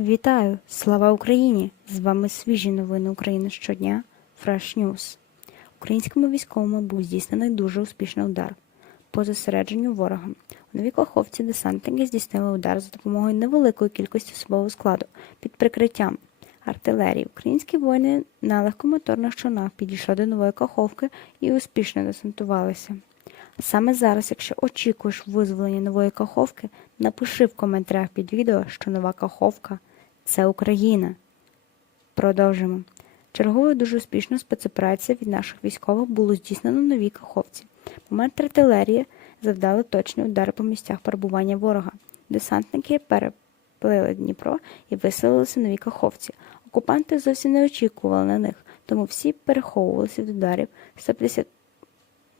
Вітаю! Слава Україні! З вами свіжі новини України щодня Fresh News. Українськими військовими був здійснений дуже успішний удар по зосередженню ворога. У новій Каховці десантники здійснили удар за допомогою невеликої кількості особового складу під прикриттям артилерії. Українські воїни на легкомоторних човнах підійшли до нової Каховки і успішно десантувалися. Саме зараз, якщо очікуєш визволення нової каховки, напиши в коментарях під відео, що нова каховка це Україна. Продовжимо. Черговою дуже успішною спецоперація від наших військових було здійснено на новій каховці. Момент артилерії завдали точні удари по місцях перебування ворога. Десантники переплили Дніпро і виселилися в новій каховці. Окупанти зовсім не очікували на них, тому всі переховувалися від ударів 150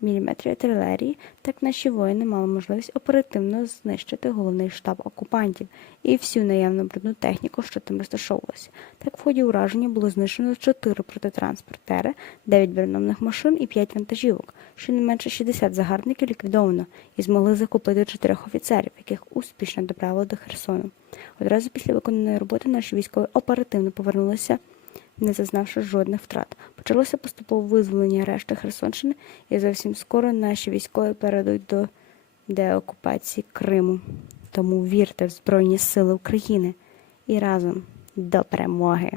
мм артилерії, так наші воїни мали можливість оперативно знищити головний штаб окупантів і всю наявну брудну техніку, що там розташовувалася. Так в ході ураження було знищено 4 протитранспортери, 9 броньованих машин і 5 вантажівок. Щонайменше 60 загарбників ліквідовано і змогли захопити 4 офіцерів, яких успішно доправили до Херсону. Одразу після виконаної роботи наші військові оперативно повернулися не зазнавши жодних втрат. Почалося поступове визволення решти Херсонщини, і зовсім скоро наші військові перейдуть до деокупації Криму. Тому вірте в Збройні Сили України і разом до перемоги!